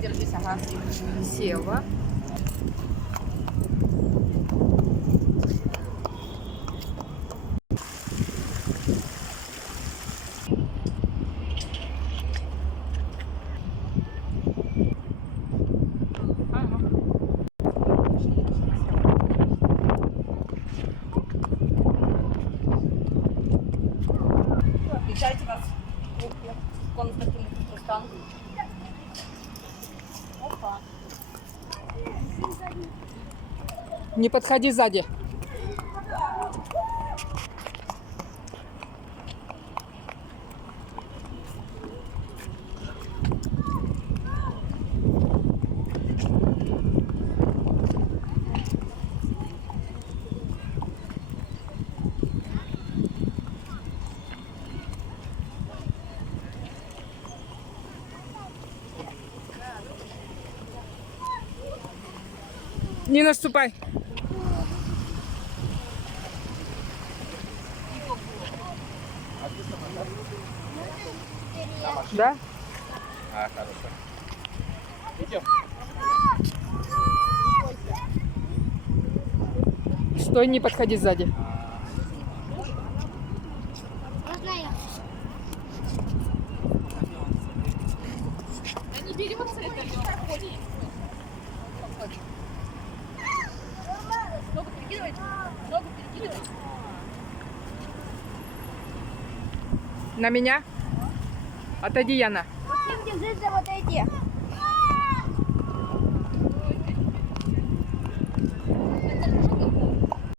Держись, ага. Сева. Встречайте нас в конструктивный Туркестан. Опа. Не подходи сзади. Не наступай. Да? А, хорошо. Идем. Стой, не подходи сзади. Можно я? Не берем Ногу перекидывайте. Ногу перекидывайте. На меня? Отойди, Яна. Максим, держись за вот эти.